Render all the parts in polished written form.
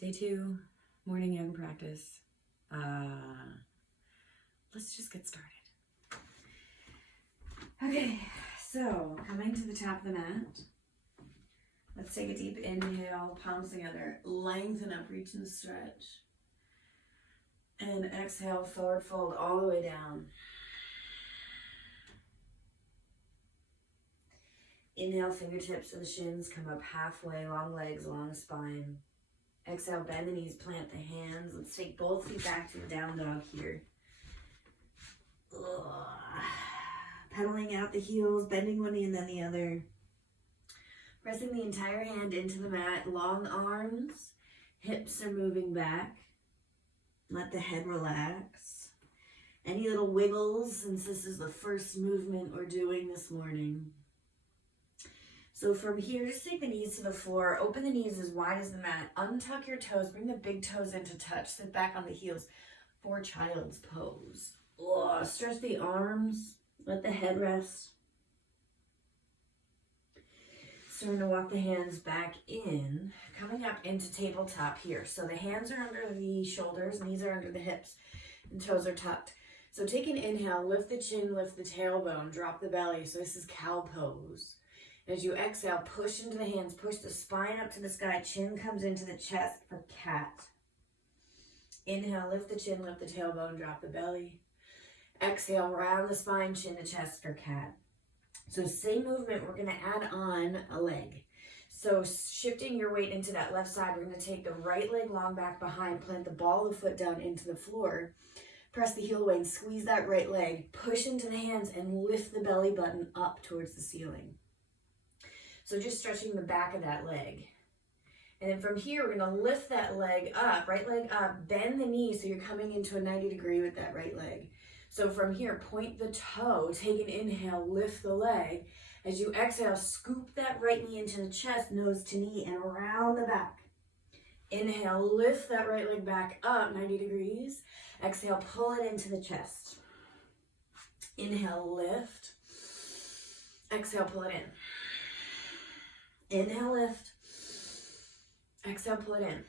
Day 2, morning yoga practice. Let's just get started. Okay, so coming to the top of the mat. Let's take a deep inhale, palms together, lengthen up, reach and stretch. And exhale, forward fold all the way down. Inhale, fingertips to the shins, come up halfway, long legs, long spine. Exhale, bend the knees, plant the hands. Let's take both feet back to the down dog here. Pedaling out the heels, bending one knee and then the other. Pressing the entire hand into the mat, long arms, hips are moving back. Let the head relax. Any little wiggles, since this is the first movement we're doing this morning. So from here, just take the knees to the floor, open the knees as wide as the mat, untuck your toes, bring the big toes into touch, sit back on the heels for child's pose. Stretch the arms, let the head rest. Starting to walk the hands back in, coming up into tabletop here. So the hands are under the shoulders, knees are under the hips, and toes are tucked. So take an inhale, lift the chin, lift the tailbone, drop the belly. So this is cow pose. As you exhale, push into the hands, push the spine up to the sky, chin comes into the chest for cat. Inhale, lift the chin, lift the tailbone, drop the belly. Exhale, round the spine, chin to chest for cat. So same movement, we're gonna add on a leg. So shifting your weight into that left side, we're gonna take the right leg long back behind, plant the ball of the foot down into the floor, press the heel away and squeeze that right leg, push into the hands and lift the belly button up towards the ceiling. So just stretching the back of that leg. And then from here, we're gonna lift that leg up, right leg up, bend the knee so you're coming into a 90 degree with that right leg. So from here, point the toe, take an inhale, lift the leg. As you exhale, scoop that right knee into the chest, nose to knee, and around the back. Inhale, lift that right leg back up 90 degrees. Exhale, pull it into the chest. Inhale, lift. Exhale, pull it in. Inhale, lift. Exhale, pull it in.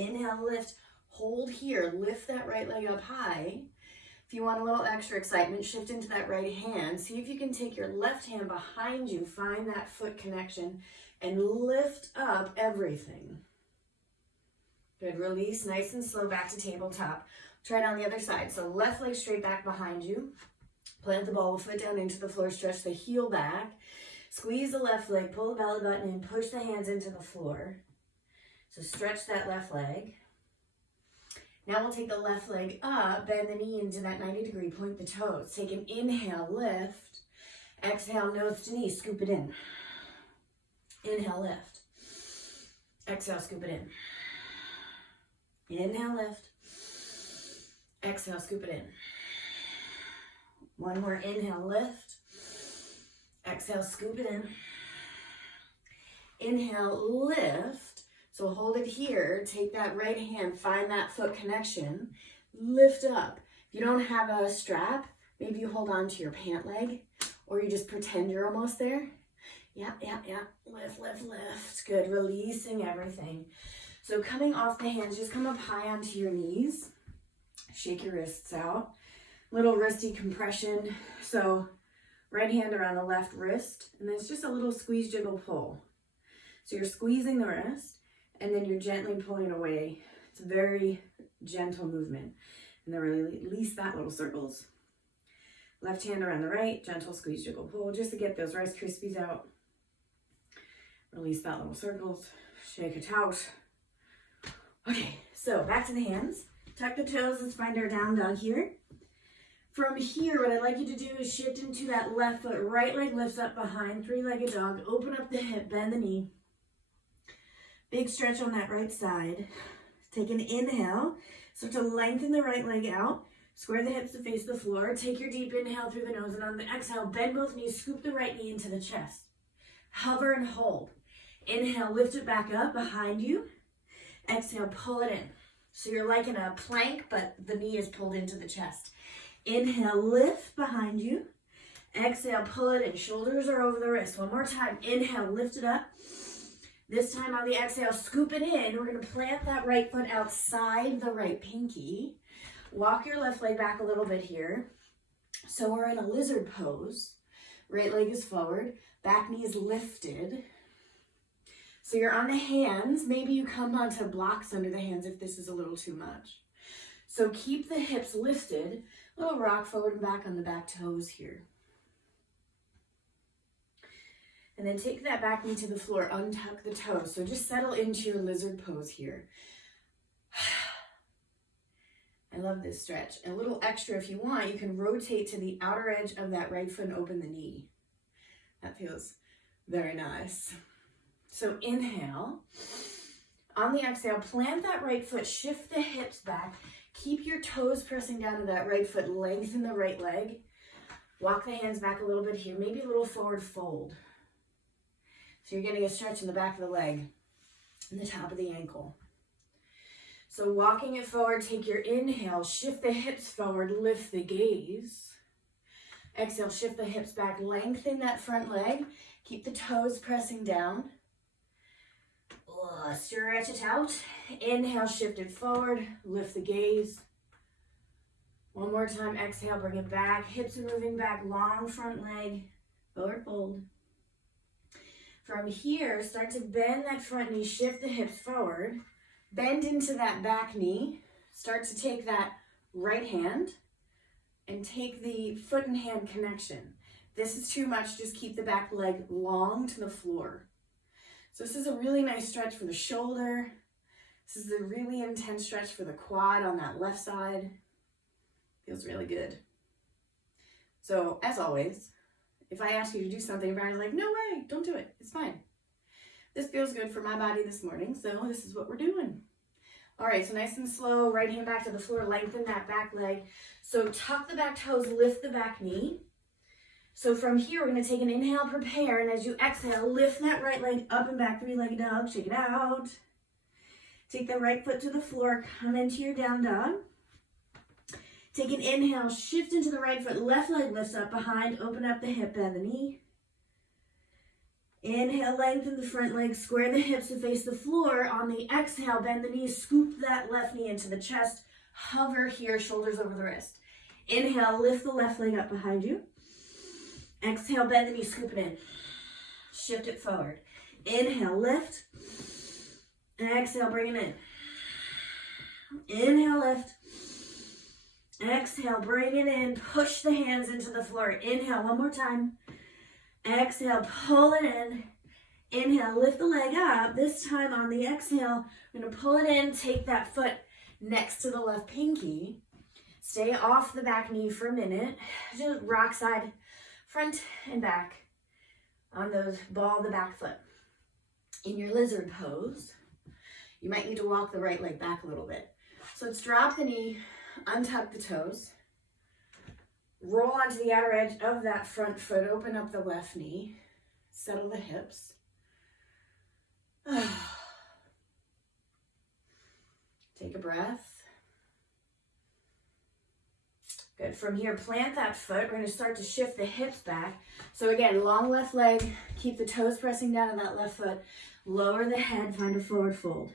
Inhale, lift. Hold here. Lift that right leg up high. If you want a little extra excitement, shift into that right hand. See if you can take your left hand behind you. Find that foot connection and lift up everything. Good. Release nice and slow back to tabletop. Try it on the other side. So left leg straight back behind you. Plant the ball of the foot down into the floor. Stretch the heel back. Squeeze the left leg, pull the belly button in, push the hands into the floor. So stretch that left leg. Now we'll take the left leg up, bend the knee into that 90 degree, point the toes. Take an inhale, lift. Exhale, nose to knee, scoop it in. Inhale, lift. Exhale, scoop it in. Inhale, lift. Exhale, scoop it in. One more inhale, lift. Exhale, scoop it in. Inhale, lift. So hold it here. Take that right hand, find that foot connection. Lift up. If you don't have a strap, maybe you hold on to your pant leg or you just pretend you're almost there. Yeah. Lift, lift, lift. Good. Releasing everything. So coming off the hands, just come up high onto your knees. Shake your wrists out. Little wristy compression. So right hand around the left wrist, and then it's just a little squeeze, jiggle, pull. So you're squeezing the wrist, and then you're gently pulling away. It's a very gentle movement. And then release that little circles. Left hand around the right, gentle squeeze, jiggle, pull, just to get those Rice Krispies out. Release that little circles, shake it out. Okay, so back to the hands. Tuck the toes, let's find our down dog here. From here, what I'd like you to do is shift into that left foot. Right leg lifts up behind, three-legged dog. Open up the hip, bend the knee. Big stretch on that right side. Take an inhale. Start to lengthen the right leg out. Square the hips to face the floor. Take your deep inhale through the nose, and on the exhale, bend both knees. Scoop the right knee into the chest. Hover and hold. Inhale, lift it back up behind you. Exhale, pull it in. So you're like in a plank, but the knee is pulled into the chest. Inhale, lift behind you. Exhale, pull it in. Shoulders are over the wrist. One more time. Inhale, lift it up. This time on the exhale, scoop it in. We're going to plant that right foot outside the right pinky. Walk your left leg back a little bit here. So we're in a lizard pose. Right leg is forward, back knee is lifted. So you're on the hands. Maybe you come onto blocks under the hands if this is a little too much. So keep the hips lifted. A little rock forward and back on the back toes here. And then take that back knee to the floor, untuck the toes. So just settle into your lizard pose here. I love this stretch. And a little extra if you want, you can rotate to the outer edge of that right foot and open the knee. That feels very nice. So inhale. On the exhale, plant that right foot, shift the hips back. Keep your toes pressing down to that right foot, lengthen the right leg. Walk the hands back a little bit here, maybe a little forward fold. So you're getting a stretch in the back of the leg and the top of the ankle. So walking it forward, take your inhale, shift the hips forward, lift the gaze. Exhale, shift the hips back, lengthen that front leg. Keep the toes pressing down. Stretch it out. Inhale, shift it forward, lift the gaze. One more time, exhale, bring it back. Hips are moving back, long front leg, forward fold. From here, start to bend that front knee, shift the hips forward, bend into that back knee, start to take that right hand and take the foot and hand connection. This is too much, just keep the back leg long to the floor. So this is a really nice stretch for the shoulder. This is a really intense stretch for the quad on that left side. Feels really good. So as always, if I ask you to do something, everybody's like, no way, don't do it. It's fine. This feels good for my body this morning, so this is what we're doing. All right, so nice and slow, right hand back to the floor, lengthen that back leg. So tuck the back toes, lift the back knee. So from here, we're gonna take an inhale, prepare, and as you exhale, lift that right leg up and back, three-legged dog, shake it out. Take the right foot to the floor, come into your down dog. Take an inhale, shift into the right foot, left leg lifts up behind, open up the hip, bend the knee. Inhale, lengthen the front leg, square the hips to face the floor. On the exhale, bend the knees, scoop that left knee into the chest, hover here, shoulders over the wrist. Inhale, lift the left leg up behind you. Exhale, bend the knee, scoop it in. Shift it forward. Inhale, lift. Exhale, bring it in. Inhale, lift. Exhale, bring it in. Push the hands into the floor. Inhale, one more time. Exhale, pull it in. Inhale, lift the leg up. This time on the exhale, we're going to pull it in. Take that foot next to the left pinky. Stay off the back knee for a minute. Just rock side, front and back on those ball the back foot. In your lizard pose, you might need to walk the right leg back a little bit. So let's drop the knee, untuck the toes, roll onto the outer edge of that front foot, open up the left knee, settle the hips. Take a breath. Good. From here, plant that foot. We're going to start to shift the hips back. So again, long left leg, keep the toes pressing down on that left foot, lower the head, find a forward fold.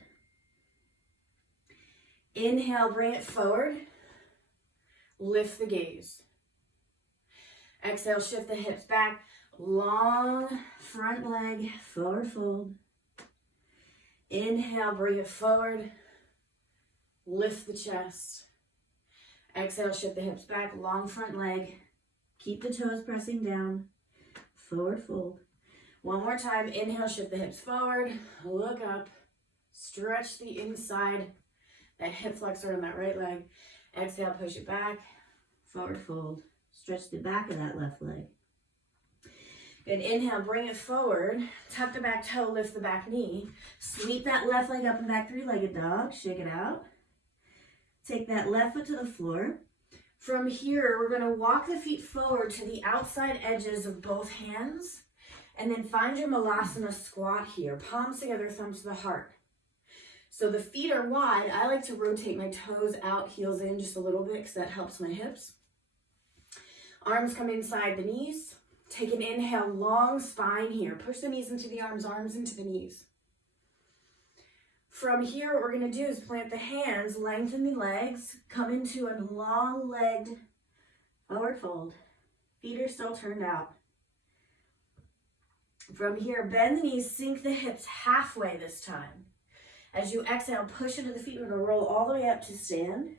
Inhale, bring it forward. Lift the gaze. Exhale, shift the hips back. Long front leg, forward fold. Inhale, bring it forward. Lift the chest. Exhale, shift the hips back. Long front leg. Keep the toes pressing down. Forward fold. One more time. Inhale, shift the hips forward. Look up. Stretch the inside. That hip flexor on that right leg. Exhale, push it back. Forward fold. Stretch the back of that left leg. Good. Inhale, bring it forward. Tuck the back toe, lift the back knee. Sweep that left leg up and back, three-legged dog. Shake it out. Take that left foot to the floor. From here, we're going to walk the feet forward to the outside edges of both hands. And then find your Malasana squat here. Palms together, thumbs to the heart. So the feet are wide. I like to rotate my toes out, heels in just a little bit because that helps my hips. Arms come inside the knees. Take an inhale, long spine here. Push the knees into the arms into the knees. From here, what we're gonna do is plant the hands, lengthen the legs, come into a long-legged forward fold. Feet are still turned out. From here, bend the knees, sink the hips halfway this time. As you exhale, push into the feet. We're gonna roll all the way up to stand.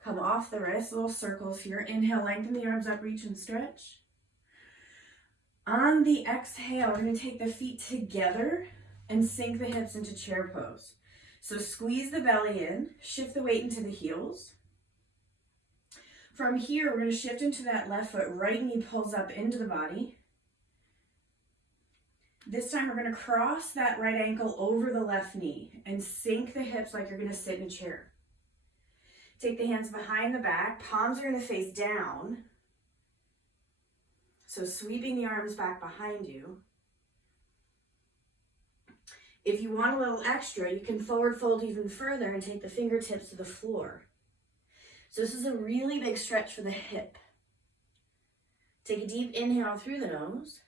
Come off the wrist, little circles here. Inhale, lengthen the arms up, reach and stretch. On the exhale, we're gonna take the feet together and sink the hips into chair pose. So squeeze the belly in, shift the weight into the heels. From here, we're gonna shift into that left foot, right knee pulls up into the body. This time we're gonna cross that right ankle over the left knee and sink the hips like you're gonna sit in a chair. Take the hands behind the back, palms are gonna face down. So sweeping the arms back behind you. If you want a little extra, you can forward fold even further and take the fingertips to the floor. So this is a really big stretch for the hip. Take a deep inhale through the nose.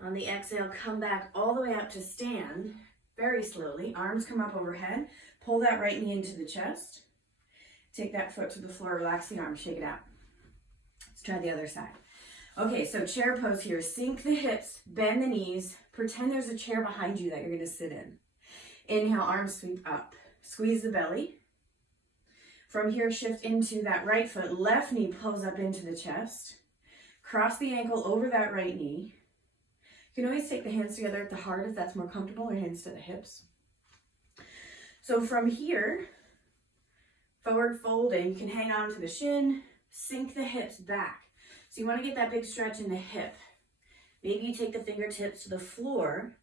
On the exhale, come back all the way up to stand, very slowly. Arms come up overhead. Pull that right knee into the chest. Take that foot to the floor, relax the arms, shake it out. Let's try the other side. Okay, so chair pose here. Sink the hips, bend the knees. Pretend there's a chair behind you that you're gonna sit in. Inhale, arms sweep up. Squeeze the belly. From here, shift into that right foot. Left knee pulls up into the chest. Cross the ankle over that right knee. You can always take the hands together at the heart if that's more comfortable, or hands to the hips. So from here, forward folding, you can hang on to the shin, sink the hips back. So you want to get that big stretch in the hip. Maybe you take the fingertips to the floor.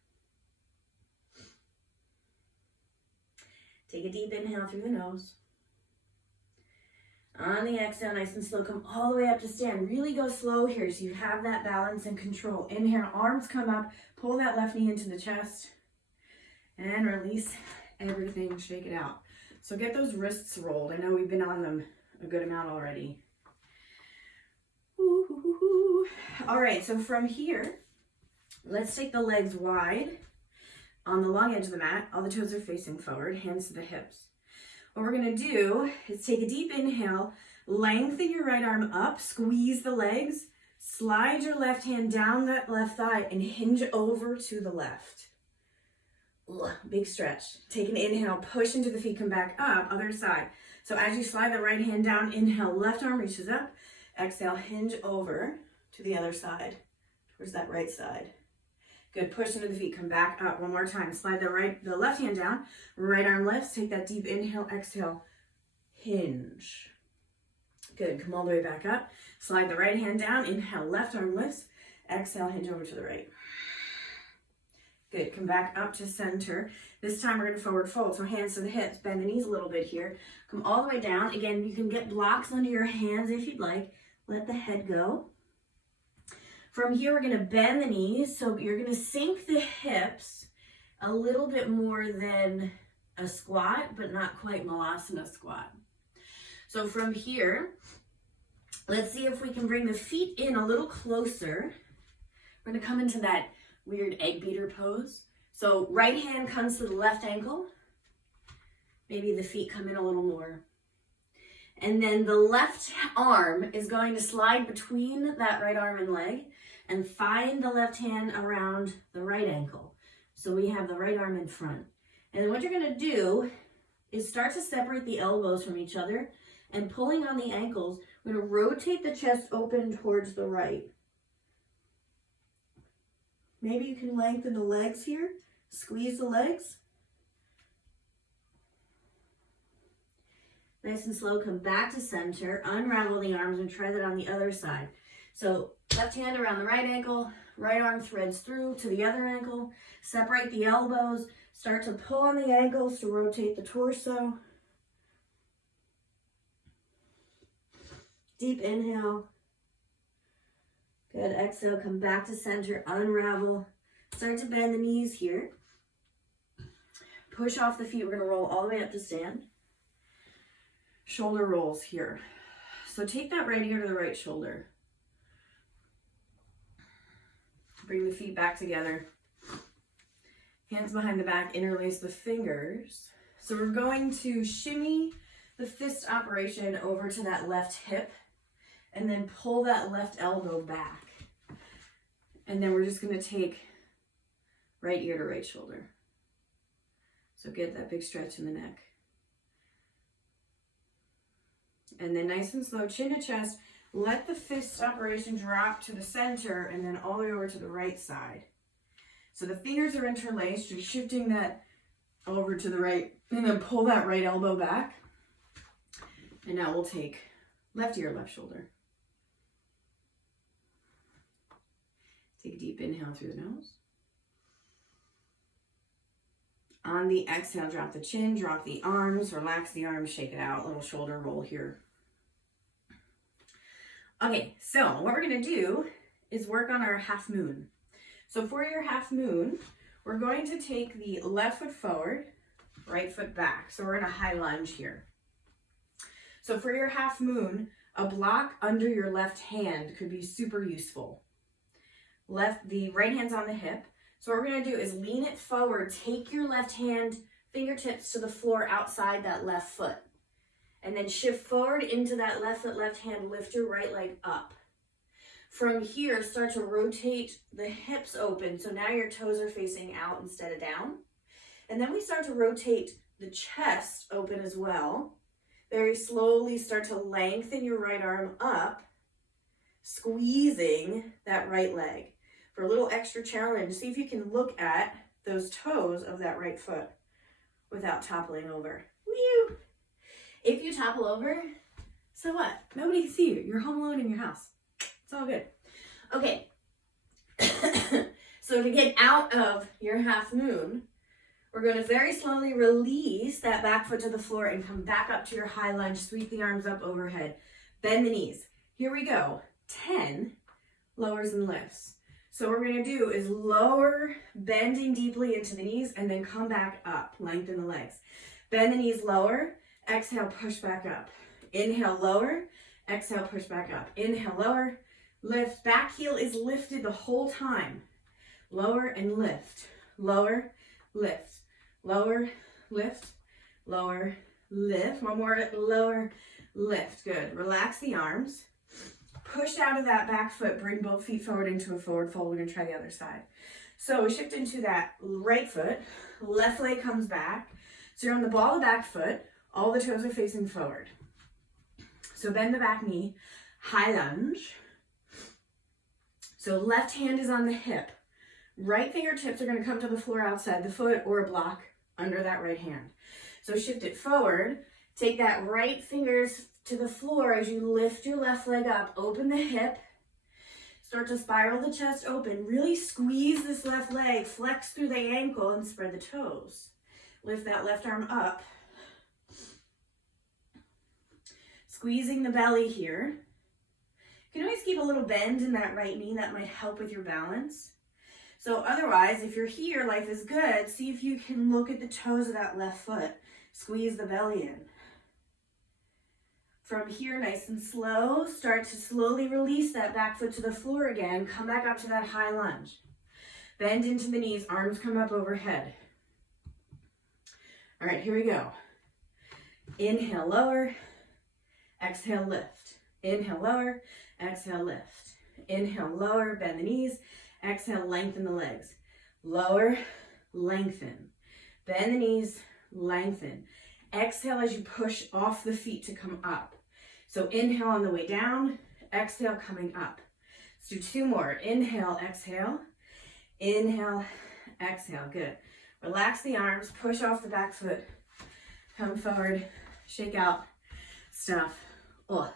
Take a deep inhale through the nose. On the exhale, nice and slow, come all the way up to stand. Really go slow here so you have that balance and control. Inhale, arms come up, pull that left knee into the chest, and release everything, shake it out. So get those wrists rolled. I know we've been on them a good amount already. Ooh. All right, so from here, let's take the legs wide on the long edge of the mat. All the toes are facing forward, hands to the hips. What we're gonna do is take a deep inhale, lengthen your right arm up, squeeze the legs, slide your left hand down that left thigh and hinge over to the left. Ugh, big stretch. Take an inhale, push into the feet, come back up, other side. So as you slide the right hand down, inhale, left arm reaches up, exhale, hinge over to the other side, towards that right side. Good, push into the feet, come back up one more time. Slide the left hand down, right arm lifts, take that deep inhale, exhale, hinge. Good, come all the way back up. Slide the right hand down, inhale, left arm lifts, exhale, hinge over to the right. Good, come back up to center. This time we're gonna forward fold, so hands to the hips, bend the knees a little bit here. Come all the way down. Again, you can get blocks under your hands if you'd like. Let the head go. From here, we're gonna bend the knees, so you're gonna sink the hips a little bit more than a squat, but not quite Malasana squat. So from here, let's see if we can bring the feet in a little closer. We're gonna come into that weird egg beater pose. So right hand comes to the left ankle. Maybe the feet come in a little more. And then the left arm is going to slide between that right arm and leg and find the left hand around the right ankle. So we have the right arm in front. And what you're gonna do is start to separate the elbows from each other and pulling on the ankles, we're gonna rotate the chest open towards the right. Maybe you can lengthen the legs here, squeeze the legs. Nice and slow, come back to center, unravel the arms and try that on the other side. So left hand around the right ankle, right arm threads through to the other ankle, separate the elbows, start to pull on the ankles to rotate the torso. Deep inhale. Good, exhale, come back to center, unravel. Start to bend the knees here. Push off the feet, we're gonna roll all the way up to stand. Shoulder rolls here. So take that right ear to the right shoulder. Bring the feet back together. Hands behind the back, interlace the fingers. So we're going to shimmy the fist operation over to that left hip and then pull that left elbow back. And then we're just going to take right ear to right shoulder. So get that big stretch in the neck. And then nice and slow, chin to chest. Let the fist operation drop to the center and then all the way over to the right side. So the fingers are interlaced. You're shifting that over to the right and then pull that right elbow back. And now we'll take left ear, left shoulder. Take a deep inhale through the nose. On the exhale, drop the chin, drop the arms, relax the arms, shake it out, little shoulder roll here. Okay, so what we're gonna do is work on our half moon. So for your half moon, we're going to take the left foot forward, right foot back. So we're in a high lunge here. So for your half moon, a block under your left hand could be super useful. The right hand's on the hip. So what we're gonna do is lean it forward, take your left hand fingertips to the floor outside that left foot. And then shift forward into that left foot, left hand, lift your right leg up. From here, start to rotate the hips open. So now your toes are facing out instead of down. And then we start to rotate the chest open as well. Very slowly start to lengthen your right arm up, squeezing that right leg. For a little extra challenge, see if you can look at those toes of that right foot without toppling over. Whew. If you topple over, so what? Nobody can see you. You're home alone in your house. It's all good. Okay. So to get out of your half moon, we're going to very slowly release that back foot to the floor and come back up to your high lunge. Sweep the arms up overhead. Bend the knees. Here we go. 10 lowers and lifts. So what we're going to do is lower, bending deeply into the knees, and then come back up. Lengthen the legs. Bend the knees lower. Exhale, push back up. Inhale, lower. Exhale, push back up. Inhale, lower. Lift. Back heel is lifted the whole time. Lower and lift. Lower, lift. Lower, lift. Lower, lift. One more. Lower, lift. Good. Relax the arms. Push out of that back foot. Bring both feet forward into a forward fold. We're going to try the other side. So we shift into that right foot. Left leg comes back. So you're on the ball of the back foot. All the toes are facing forward. So bend the back knee. High lunge. So left hand is on the hip. Right fingertips are going to come to the floor outside the foot or a block under that right hand. So shift it forward. Take that right fingers to the floor as you lift your left leg up. Open the hip. Start to spiral the chest open. Really squeeze this left leg. Flex through the ankle and spread the toes. Lift that left arm up. Squeezing the belly here. You can always keep a little bend in that right knee. That might help with your balance. So otherwise, if you're here, life is good. See if you can look at the toes of that left foot. Squeeze the belly in. From here, nice and slow, start to slowly release that back foot to the floor again. Come back up to that high lunge. Bend into the knees, arms come up overhead. All right, here we go. Inhale, lower. Exhale, lift. Inhale, lower. Exhale, lift. Inhale, lower, bend the knees. Exhale, lengthen the legs. Lower, lengthen. Bend the knees, lengthen. Exhale as you push off the feet to come up. So inhale on the way down, exhale coming up. Let's do two more. Inhale, exhale. Inhale, exhale. Good. Relax the arms, push off the back foot. Come forward, shake out, stuff. Oh.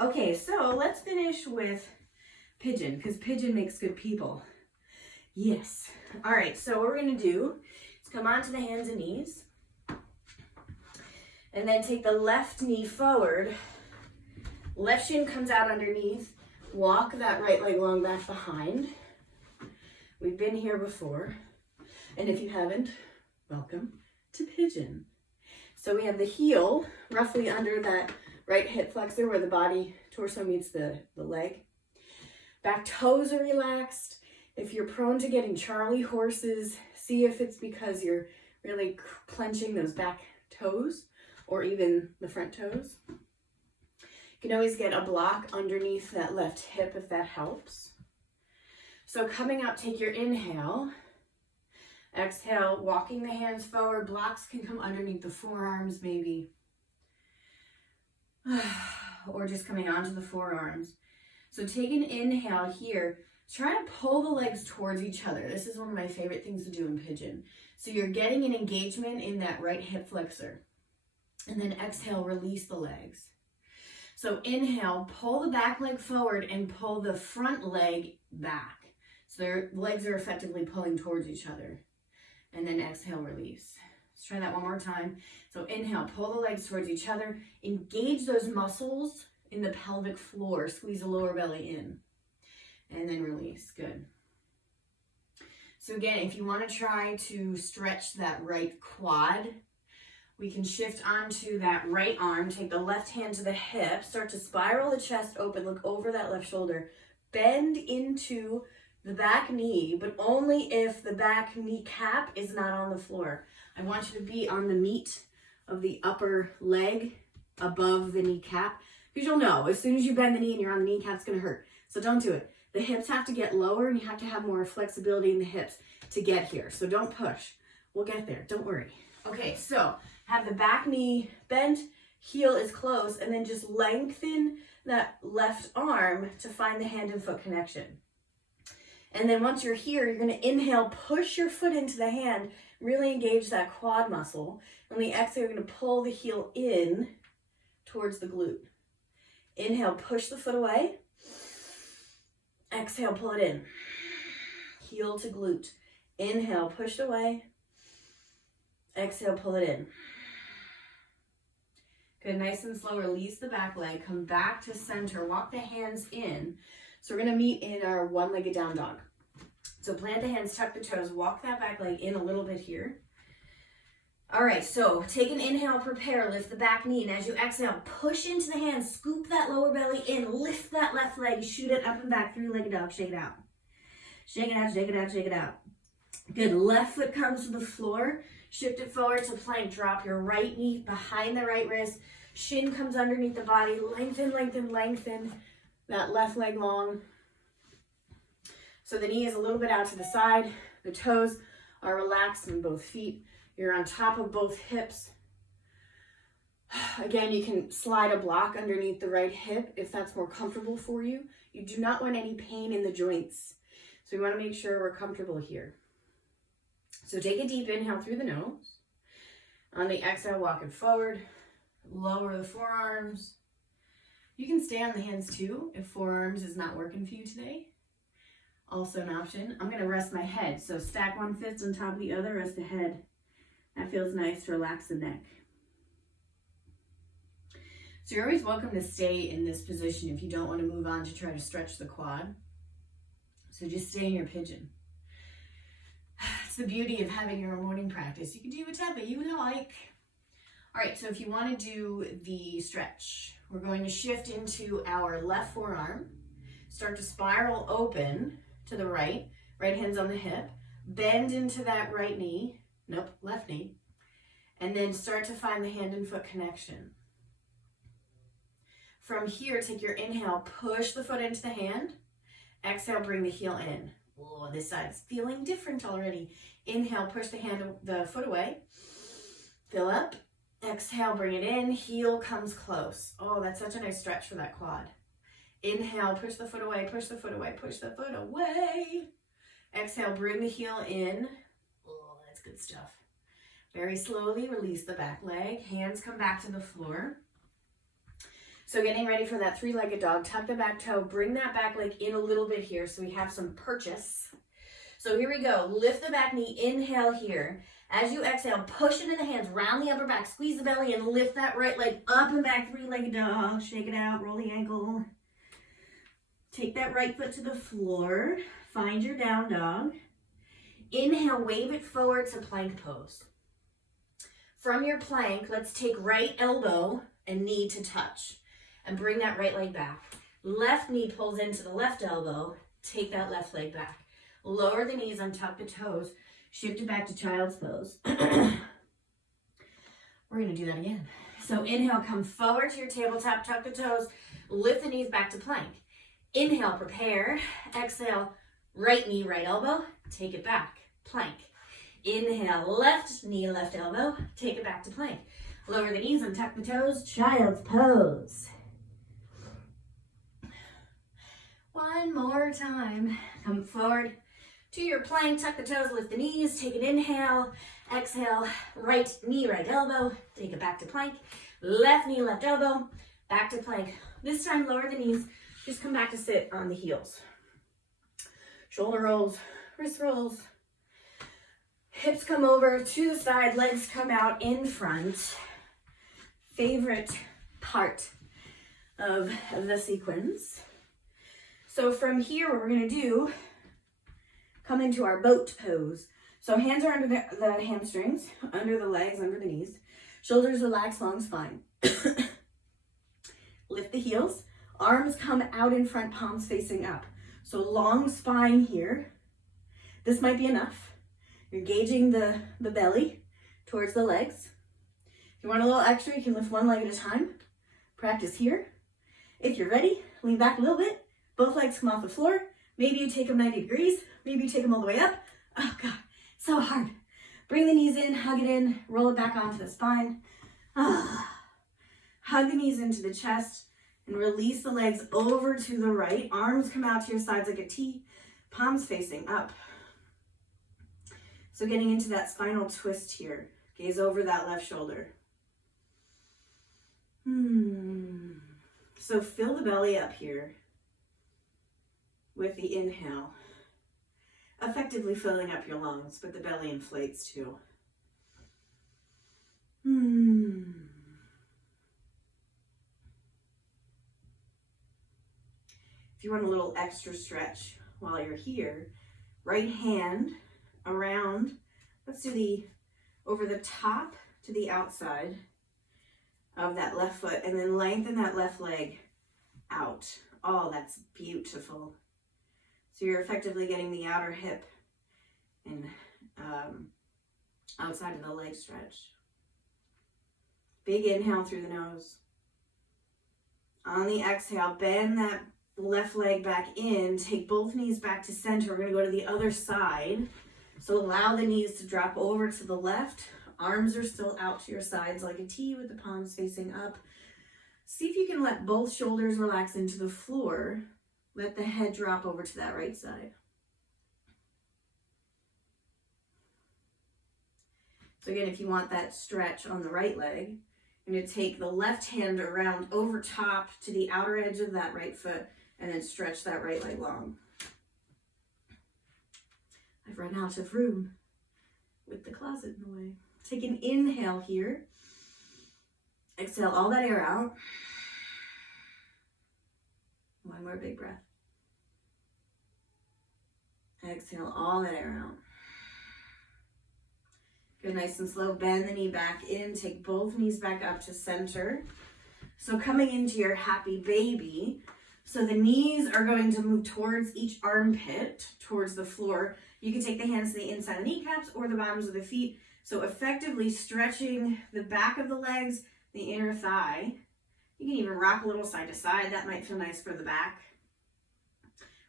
Okay, so let's finish with pigeon, because pigeon makes good people. Yes. All right, so what we're going to do is come onto the hands and knees. And then take the left knee forward. Left shin comes out underneath. Walk that right leg long back behind. We've been here before. And if you haven't, welcome to pigeon. So we have the heel roughly under that right hip flexor where the body torso meets the leg. Back toes are relaxed. If you're prone to getting Charlie horses, see if it's because you're really clenching those back toes or even the front toes. You can always get a block underneath that left hip if that helps. So coming up, take your inhale. Exhale, walking the hands forward. Blocks can come underneath the forearms maybe. Or just coming onto the forearms. So take an inhale here. Try to pull the legs towards each other. This is one of my favorite things to do in pigeon. So you're getting an engagement in that right hip flexor. And then exhale, release the legs. So inhale, pull the back leg forward and pull the front leg back. So their legs are effectively pulling towards each other. And then exhale, release. Let's try that one more time. So inhale, pull the legs towards each other. Engage those muscles in the pelvic floor. Squeeze the lower belly in. And then release. Good. So again, if you want to try to stretch that right quad, we can shift onto that right arm. Take the left hand to the hip. Start to spiral the chest open. Look over that left shoulder. Bend into the back knee, but only if the back kneecap is not on the floor. I want you to be on the meat of the upper leg above the kneecap, because you'll know as soon as you bend the knee and you're on the kneecap, it's going to hurt. So don't do it. The hips have to get lower and you have to have more flexibility in the hips to get here. So don't push. We'll get there. Don't worry. Okay, so have the back knee bent, heel is close, and then just lengthen that left arm to find the hand and foot connection. And then once you're here, you're going to inhale, push your foot into the hand, really engage that quad muscle. On the exhale, you're going to pull the heel in towards the glute. Inhale, push the foot away. Exhale, pull it in. Heel to glute. Inhale, push it away. Exhale, pull it in. Good, nice and slow. Release the back leg. Come back to center. Walk the hands in. So we're going to meet in our one-legged down dog. So plant the hands, tuck the toes, walk that back leg in a little bit here. All right, so take an inhale, prepare, lift the back knee. And as you exhale, push into the hands, scoop that lower belly in, lift that left leg, shoot it up and back, three-legged dog, shake it out. Shake it out, shake it out, shake it out. Good, left foot comes to the floor, shift it forward to plank, drop your right knee behind the right wrist, shin comes underneath the body, lengthen, lengthen, lengthen. That left leg long. So the knee is a little bit out to the side. The toes are relaxed in both feet. You're on top of both hips. Again, you can slide a block underneath the right hip if that's more comfortable for you. You do not want any pain in the joints. So we want to make sure we're comfortable here. So take a deep inhale through the nose. On the exhale, walk it forward. Lower the forearms. You can stay on the hands too if forearms is not working for you today. Also an option. I'm going to rest my head. So stack one fist on top of the other, rest the head. That feels nice to relax the neck. So you're always welcome to stay in this position if you don't want to move on to try to stretch the quad. So just stay in your pigeon. It's the beauty of having your morning practice. You can do whatever you like. All right, so if you want to do the stretch, we're going to shift into our left forearm. Start to spiral open to the right. Right hand's on the hip. Bend into that right knee. Nope, left knee. And then start to find the hand and foot connection. From here, take your inhale, push the foot into the hand. Exhale, bring the heel in. Oh, this side's feeling different already. Inhale, push the foot away. Fill up. Exhale, bring it in. Heel comes close. Oh, that's such a nice stretch for that quad. Inhale, push the foot away, push the foot away, push the foot away. Exhale, bring the heel in. Oh, that's good stuff. Very slowly release the back leg. Hands come back to the floor. So getting ready for that three-legged dog. Tuck the back toe. Bring that back leg in a little bit here so we have some purchase. So here we go. Lift the back knee. Inhale here. As you exhale, push into the hands. Round the upper back. Squeeze the belly and lift that right leg up and back. Three-legged dog. Shake it out. Roll the ankle. Take that right foot to the floor. Find your down dog. Inhale, wave it forward to plank pose. From your plank, let's take right elbow and knee to touch. And bring that right leg back. Left knee pulls into the left elbow. Take that left leg back. Lower the knees, untuck the toes. Shift it back to child's pose. We're gonna do that again. So inhale, come forward to your tabletop, tuck the toes, lift the knees back to plank. Inhale, prepare. Exhale, right knee, right elbow, take it back, plank. Inhale, left knee, left elbow, take it back to plank. Lower the knees, untuck the toes, child's pose. One more time. Come forward to your plank, tuck the toes, lift the knees, take an inhale. Exhale, right knee, right elbow, take it back to plank. Left knee, left elbow, back to plank. This time, lower the knees, just come back to sit on the heels. Shoulder rolls, wrist rolls. Hips come over to the side, legs come out in front. Favorite part of the sequence. So from here, what we're gonna do, come into our boat pose. So hands are under the hamstrings, under the legs, under the knees. Shoulders relaxed, long spine. Lift the heels. Arms come out in front, palms facing up. So long spine here. This might be enough. You're gauging the belly towards the legs. If you want a little extra, you can lift one leg at a time. Practice here. If you're ready, lean back a little bit. Both legs come off the floor. Maybe you take them 90 degrees. Maybe you take them all the way up. Oh God, so hard. Bring the knees in, hug it in, roll it back onto the spine. Hug the knees into the chest and release the legs over to the right. Arms come out to your sides like a T, palms facing up. So getting into that spinal twist here. Gaze over that left shoulder. So fill the belly up here with the inhale. Effectively filling up your lungs, but the belly inflates too. If you want a little extra stretch while you're here, right hand around, let's do the over the top to the outside of that left foot, and then lengthen that left leg out. Oh, that's beautiful. So you're effectively getting the outer hip and outside of the leg stretch. Big inhale through the nose. On the exhale, bend that left leg back in. Take both knees back to center. We're going to go to the other side. So allow the knees to drop over to the left. Arms are still out to your sides like a T with the palms facing up. See if you can let both shoulders relax into the floor. Let the head drop over to that right side. So again, if you want that stretch on the right leg, you're going to take the left hand around over top to the outer edge of that right foot and then stretch that right leg long. I've run out of room with the closet in the way. Take an inhale here. Exhale all that air out. One more big breath. Exhale all that air out. Good, nice and slow. Bend the knee back in. Take both knees back up to center. So coming into your happy baby. So the knees are going to move towards each armpit, towards the floor. You can take the hands to the inside of the kneecaps or the bottoms of the feet. So effectively stretching the back of the legs, the inner thigh. You can even rock a little side to side. That might feel nice for the back.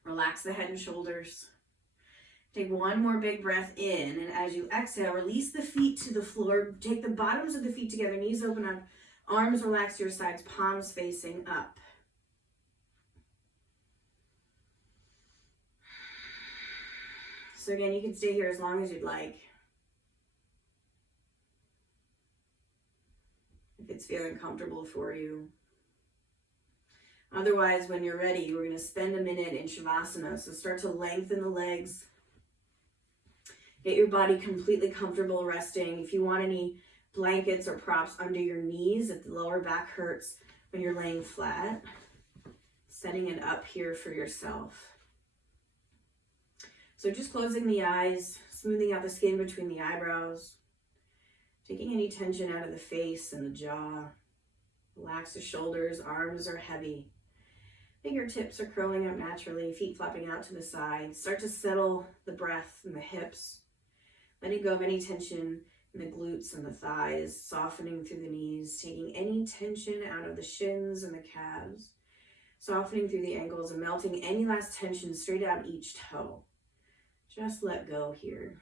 Relax the head and shoulders. Take one more big breath in, and as you exhale, release the feet to the floor. Take the bottoms of the feet together, knees open up, arms relax to your sides, palms facing up. So again, you can stay here as long as you'd like. If it's feeling comfortable for you. Otherwise, when you're ready, we're going to spend a minute in Shavasana. So start to lengthen the legs. Get your body completely comfortable resting. If you want any blankets or props under your knees, if the lower back hurts when you're laying flat, setting it up here for yourself. So just closing the eyes, smoothing out the skin between the eyebrows, taking any tension out of the face and the jaw. Relax the shoulders, arms are heavy. Fingertips are curling up naturally, feet flapping out to the side. Start to settle the breath in the hips, letting go of any tension in the glutes and the thighs, softening through the knees, taking any tension out of the shins and the calves, softening through the ankles and melting any last tension straight out each toe. Just let go here.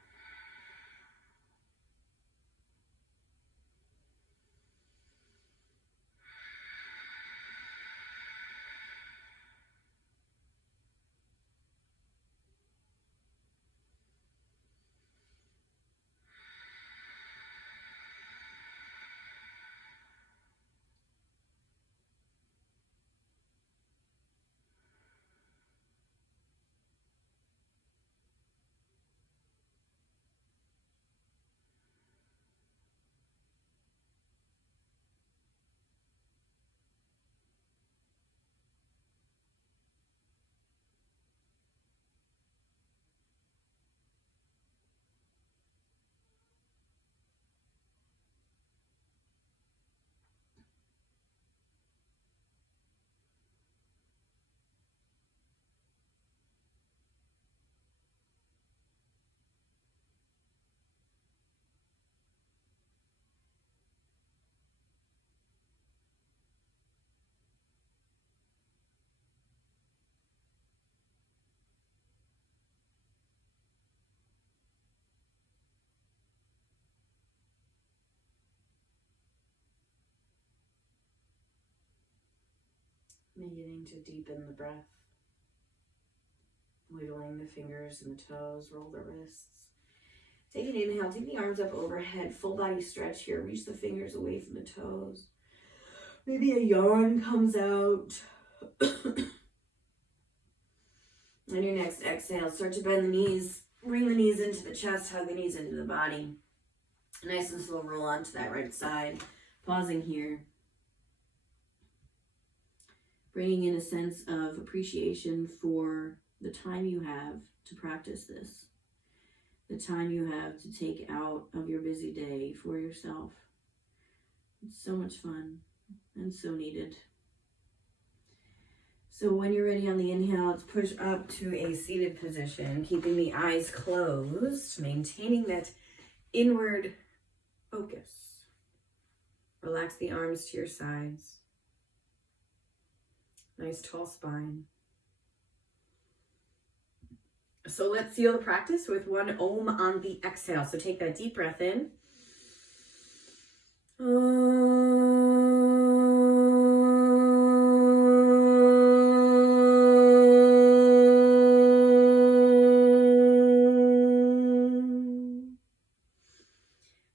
Beginning to deepen the breath. Wiggling the fingers and the toes, roll the wrists. Take an inhale, take the arms up overhead, full body stretch here. Reach the fingers away from the toes. Maybe a yawn comes out. On your next exhale, start to bend the knees. Bring the knees into the chest, hug the knees into the body. Nice and slow roll onto that right side. Pausing here. Bringing in a sense of appreciation for the time you have to practice this. The time you have to take out of your busy day for yourself. It's so much fun and so needed. So when you're ready on the inhale, let's push up to a seated position, keeping the eyes closed, maintaining that inward focus. Relax the arms to your sides. Nice tall spine. So let's seal the practice with one Om on the exhale. So take that deep breath in.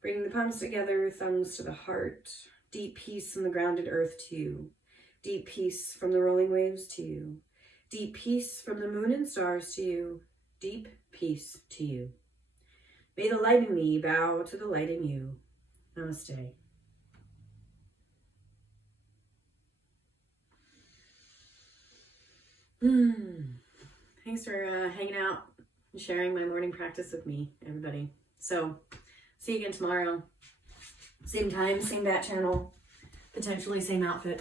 Bring the palms together, thumbs to the heart. Deep peace from the grounded earth to you. Deep peace from the rolling waves to you. Deep peace from the moon and stars to you. Deep peace to you. May the light in me bow to the light in you. Namaste. Thanks for hanging out and sharing my morning practice with me, everybody. So, see you again tomorrow. Same time, same bat channel, potentially same outfit.